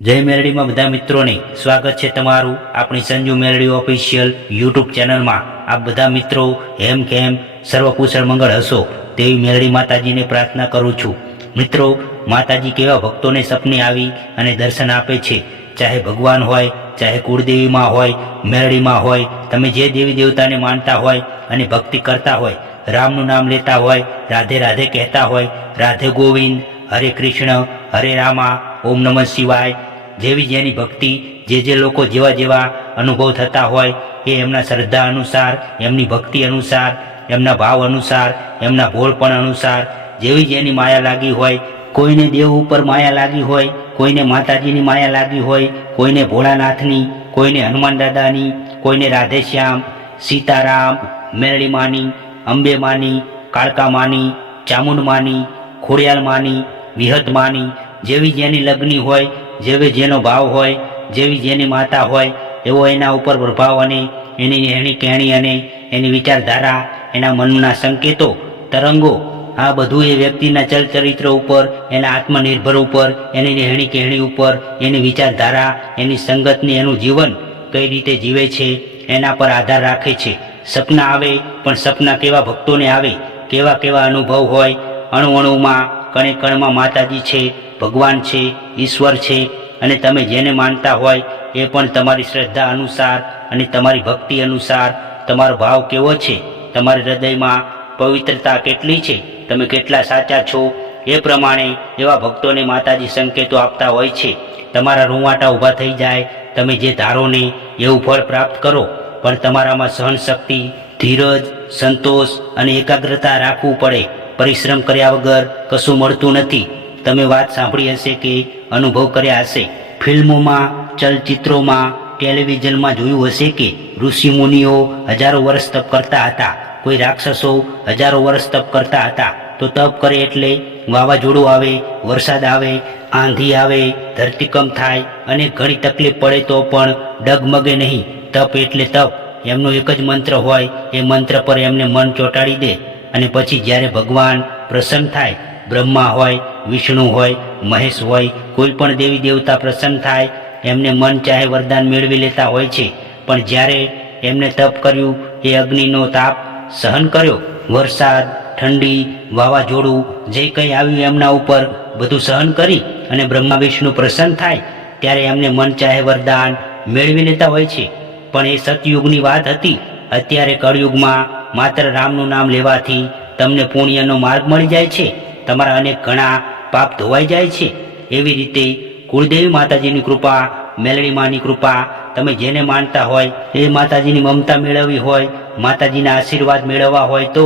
જય મેલડીમાં બધા મિત્રોને સ્વાગત છે તમારું આપણી સંજુ મેલડી ઓફિશિયલ યુટ્યુબ ચેનલમાં। આપ બધા મિત્રો હેમ ખેમ સર્વકુશળ મંગળ હશો તેવી મેલડી માતાજીને પ્રાર્થના કરું છું। મિત્રો, માતાજી કેવા ભક્તોને સપને આવી અને દર્શન આપે છે, ચાહે ભગવાન હોય, ચાહે કુળદેવીમાં હોય, મેલડીમાં હોય, તમે જે દેવી દેવતાને માનતા હોય અને ભક્તિ કરતા હોય, રામનું નામ લેતા હોય, રાધે રાધે કહેતા હોય, રાધે ગોવિંદ, હરે કૃષ્ણ, હરે રામા, ઓમ નમઃ શિવાય જેવી જેની ભક્તિ જે લોકો જેવા જેવા અનુભવ થતા હોય એ એમના શ્રદ્ધા અનુસાર, એમની ભક્તિ અનુસાર, એમના ભાવ અનુસાર, એમના ભોળપણ અનુસાર જેવી જેની માયા લાગી હોય, કોઈને દેવ ઉપર માયા લાગી હોય, કોઈને માતાજીની માયા લાગી હોય, કોઈને ભોળાનાથની, કોઈને હનુમાન દાદાની, કોઈને રાધેશ્યામ, સીતારામ, મેરડી માની, અંબે માની, કાળકા માની, ચામુંડ માની, ખોડિયાલ માની, વિહત માની જેવી જેની લગ્ની હોય, જેવી જેનો ભાવ હોય, જેવી જેની માતા હોય એવો એના ઉપર પ્રભાવ અને એની રહેણી કહેણી અને એની વિચારધારા, એના મનના સંકેતો, તરંગો, આ બધું એ વ્યક્તિના ચલચરિત્ર ઉપર, એના આત્મનિર્ભર ઉપર, એની રહેણી કહેણી ઉપર, એની વિચારધારા, એની સંગતની, એનું જીવન કઈ રીતે જીવે છે એના પર આધાર રાખે છે। સપના આવે, પણ સપના કેવા ભક્તોને આવે, કેવા કેવા અનુભવ હોય, અણુ અણુમાં, કણે કણમાં માતાજી છે, ભગવાન છે, ઈશ્વર છે, અને તમે જેને માનતા હોય એ પણ તમારી શ્રદ્ધા અનુસાર અને તમારી ભક્તિ અનુસાર, તમારો ભાવ કેવો છે, તમારા હૃદયમાં પવિત્રતા કેટલી છે, તમે કેટલા સાચા છો એ પ્રમાણે એવા ભક્તોને માતાજી સંકેતો આપતા હોય છે। તમારા રૂંવાટા ઊભા થઈ જાય, તમે જે ધારો ને એવું ફળ પ્રાપ્ત કરો, પણ તમારામાં સહનશક્તિ, ધીરજ, સંતોષ અને એકાગ્રતા રાખવું પડે। પરિશ્રમ કર્યા વગર કશું મળતું નથી। તમે વાત સાંભળી હશે કે અનુભવ કર્યા હશે, ફિલ્મોમાં, ચલચિત્રોમાં, ટેલિવિઝનમાં જોયું હશે કે ઋષિ મુનિઓ હજારો વર્ષ તપ કરતા હતા, કોઈ રાક્ષસો હજારો વર્ષ તપ કરતા હતા। તો તપ કરે એટલે વાવાઝોડું આવે, વરસાદ આવે, આંધી આવે, ધરતીકંપ થાય અને ઘણી તકલીફ પડે તો પણ ડગમગે નહીં। તપ એટલે તપ, એમનો એક જ મંત્ર હોય, એ મંત્ર પર એમને મન ચોંટાડી દે અને પછી જ્યારે ભગવાન પ્રસન્ન થાય, બ્રહ્મા હોય, વિષ્ણુ હોય, મહેશ હોય, કોઈ પણ દેવી દેવતા પ્રસન્ન થાય, એમને મન ચાહે વરદાન મેળવી લેતા હોય છે। પણ જ્યારે એમને તપ કર્યું, એ અગ્નિનો તાપ સહન કર્યો, વરસાદ, ઠંડી, વાવાઝોડું જે કંઈ આવ્યું એમના ઉપર બધું સહન કરી અને બ્રહ્મા વિષ્ણુ પ્રસન્ન થાય, ત્યારે એમને મન ચાહે વરદાન મેળવી લેતા હોય છે। પણ એ સતયુગની વાત હતી। અત્યારે કળયુગમાં માત્ર રામનું નામ લેવાથી તમને પુણ્યનો માર્ગ મળી જાય છે, તમારા અનેક ઘણા પાપ ધોવાઈ જાય છે। એવી રીતે કુળદેવી માતાજીની કૃપા, મેલડી માની કૃપા, તમે જેને માનતા હોય એ માતાજીની મમતા મેળવવી હોય, માતાજીના આશીર્વાદ મેળવવા હોય તો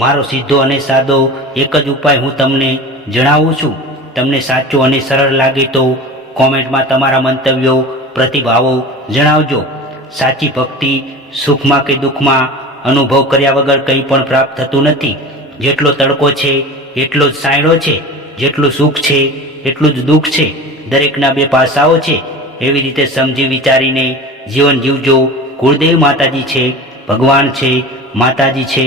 મારો સીધો અને સાદો એક જ ઉપાય હું તમને જણાવું છું। તમને સાચું અને સરળ લાગે તો કોમેન્ટમાં તમારા મંતવ્યો, પ્રતિભાવો જણાવજો। સાચી ભક્તિ સુખમાં કે દુઃખમાં અનુભવ કર્યા વગર કંઈ પણ પ્રાપ્ત થતું નથી। જેટલો તડકો છે એટલો જ સાયડો છે, જેટલું સુખ છે એટલું જ દુઃખ છે, દરેકના બે પાસાઓ છે। એવી રીતે સમજી વિચારીને જીવન જીવજો। કુળદેવી માતાજી છે, ભગવાન છે, માતાજી છે,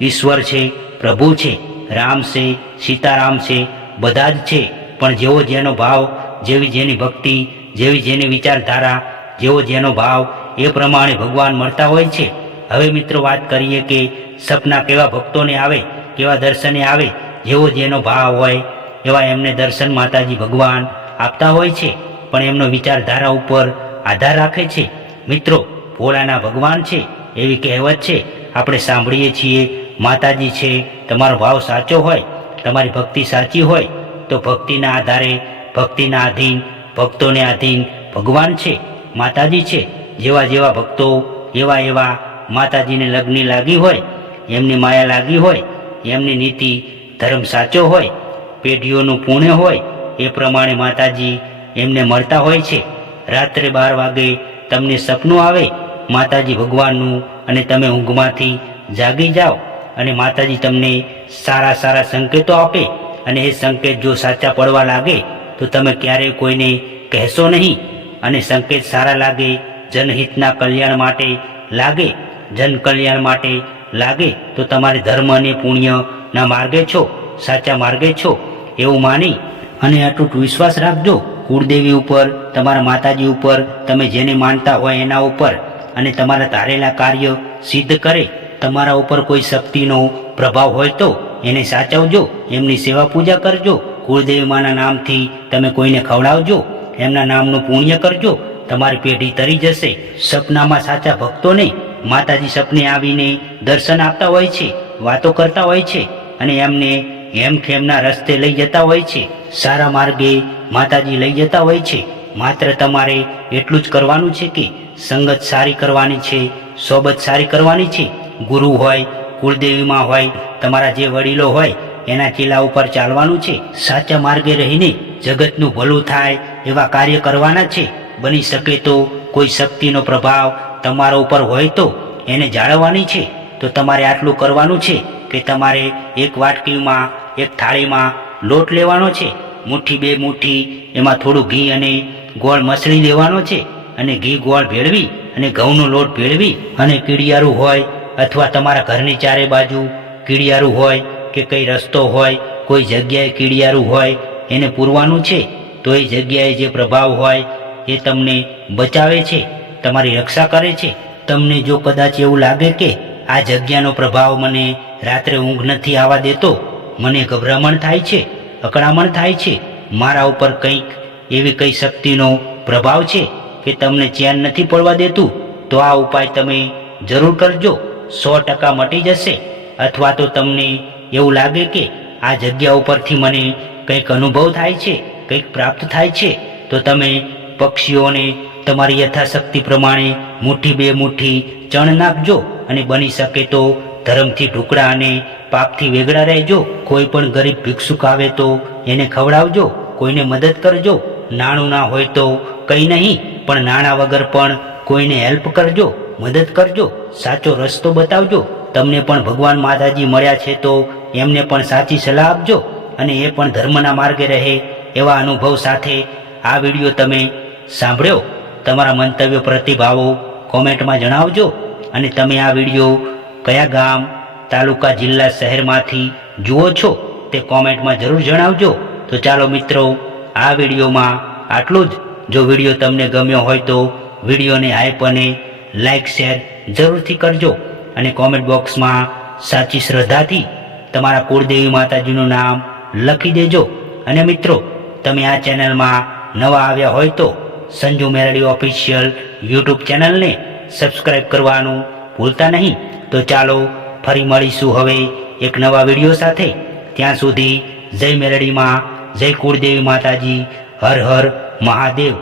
ઈશ્વર છે, પ્રભુ છે, રામ છે, સીતારામ છે, બધા જ છે। પણ જેવો જેનો ભાવ, જેવી જેની ભક્તિ, જેવી જેની વિચારધારા, જેવો જેનો ભાવ, એ પ્રમાણે ભગવાન મળતા હોય છે। હવે મિત્રો વાત કરીએ કે સપના કેવા ભક્તોને આવે, કેવા દર્શને આવે, જેવો જેનો ભાવ હોય એવા એમને દર્શન માતાજી ભગવાન આપતા હોય છે, પણ એમનો વિચારધારા ઉપર આધાર રાખે છે। મિત્રો, ભોળાના ભગવાન છે એવી કહેવત છે, આપણે સાંભળીએ છીએ। માતાજી છે, તમારો ભાવ સાચો હોય, તમારી ભક્તિ સાચી હોય તો ભક્તિના આધારે, ભક્તિના આધીન, ભક્તોને આધીન ભગવાન છે, માતાજી છે। જેવા જેવા ભક્તો એવા એવા માતાજીને લગ્ની લાગી હોય, એમની માયા લાગી હોય, એમની નીતિ ધર્મ સાચો હોય, પેઢીઓનું પુણ્ય હોય, એ પ્રમાણે માતાજી એમને મળતા હોય છે। રાત્રે 12 વાગે તમને સપનું આવે માતાજી ભગવાનનું અને તમે ઊંઘમાંથી જાગી જાઓ અને માતાજી તમને સારા સારા સંકેતો આપે, અને એ સંકેત જો સાચા પડવા લાગે તો તમે ક્યારેય કોઈને કહેશો નહીં, અને સંકેત સારા લાગે, જનહિતના કલ્યાણ માટે લાગે, જન કલ્યાણ માટે લાગે તો તમારે ધર્મ અને પુણ્યના માર્ગે છો, સાચા માર્ગે છો એવું માની અને અતૂટ વિશ્વાસ રાખજો। કુળદેવી ઉપર, તમારા માતાજી ઉપર, તમે જેને માનતા હોય એના ઉપર, અને તમારા ધારેલા કાર્ય સિદ્ધ કરે. તમારા ઉપર કોઈ શક્તિનો પ્રભાવ હોય તો એને સાચવજો, એમની સેવા પૂજા કરજો. કુળદેવી માના નામથી તમે કોઈને ખવડાવજો, એમના નામનું પુણ્ય કરજો, તમારી પેઢી તરી જશે. સપનામાં સાચા ભક્તોને માતાજી સપને આવીને દર્શન આપતા હોય છે, વાતો કરતા હોય છે, અને એમને હેમખેમના રસ્તે લઈ જતા હોય છે, સારા માર્ગે માતાજી લઈ જતા હોય છે. માત્ર તમારે એટલું જ કરવાનું છે કે સંગત સારી કરવાની છે, સોબત સારી કરવાની છે. ગુરુ હોય, કુળદેવીમાં હોય, તમારા જે વડીલો હોય એના ચેલા ઉપર ચાલવાનું છે. સાચા માર્ગે રહીને જગતનું ભલું થાય એવા કાર્ય કરવાના છે. બની શકે તો કોઈ શક્તિનો પ્રભાવ તમારા ઉપર હોય તો એને જાળવવાની છે. તો તમારે આટલું કરવાનું છે કે તમારે એક વાટકીમાં, એક થાળીમાં લોટ લેવાનો છે, મુઠ્ઠી બે મુઠ્ઠી એમાં થોડું ઘી અને ગોળ મસળી લેવાનો છે, અને ઘી ગોળ ભેળવી અને ઘઉંનો લોટ ભેળવી, અને કીડિયારું હોય અથવા તમારા ઘરની ચારે બાજુ કીડિયારું હોય કે કઈ રસ્તો હોય, કોઈ જગ્યાએ કીડિયારું હોય એને પૂરવાનું છે. તો એ જગ્યાએ જે પ્રભાવ હોય એ તમને બચાવે છે, તમારી રક્ષા કરે છે. તમને જો કદાચ એવું લાગે કે આ જગ્યાનો પ્રભાવ મને રાત્રે ઊંઘ નથી આવવા દેતો, મને ગભરામણ થાય છે, અકળામણ થાય છે, મારા ઉપર કંઈક એવી કઈ શક્તિનો પ્રભાવ છે કે તમને ચેન નથી પડવા દેતું, તો આ ઉપાય તમે જરૂર કરજો, 100% મટી જશે. અથવા તો તમને એવું લાગે કે આ જગ્યા ઉપરથી મને કંઈક અનુભવ થાય છે, કંઈક પ્રાપ્ત થાય છે, તો તમે પક્ષીઓને તમારી યથાશક્તિ પ્રમાણે મુઠ્ઠી બે મુઠ્ઠી ચણ નાખજો, અને બની શકે તો ધર્મથી ઢુકડા અને પાપથી વેગળા રહેજો. કોઈ પણ ગરીબ ભિક્ષુક આવે તો એને ખવડાવજો, કોઈને મદદ કરજો. નાણું ના હોય તો કંઈ નહીં, પણ નાણાં વગર પણ કોઈને હેલ્પ કરજો, મદદ કરજો, સાચો રસ્તો બતાવજો. તમને પણ ભગવાન માતાજી મળ્યા છે તો એમને પણ સાચી સલાહ આપજો, અને એ પણ ધર્મના માર્ગે રહે એવા અનુભવ સાથે આ વિડીયો તમે સાંભળ્યો. તમારા મંતવ્યો, પ્રતિભાવો કોમેન્ટમાં જણાવજો. અને તમે આ વિડીયો કયા ગામ, તાલુકા, જિલ્લા, શહેરમાંથી જુઓ છો તે કોમેન્ટમાં જરૂર જણાવજો. તો ચાલો મિત્રો, આ વિડીયોમાં આટલું જ. જો વિડીયો તમને ગમ્યો હોય તો વિડીયોને હાઈપ અને લાઈક, શેર જરૂરથી કરજો, અને કોમેન્ટ બોક્સમાં સાચી શ્રદ્ધાથી તમારા કુળદેવી માતાજીનું નામ લખી દેજો. અને મિત્રો, તમે આ ચેનલમાં નવા આવ્યા હોય તો સંજુ મેલડી ઓફિશિયલ યુટ્યુબ ચેનલને સબસ્ક્રાઈબ કરવાનું ભૂલતા નહીં. તો ચાલો ફરી મળીશું હવે એક નવા વિડીયો સાથે. ત્યાં સુધી જય મેલડીમાં, જય કુળદેવી માતાજી, હર હર મહાદેવ.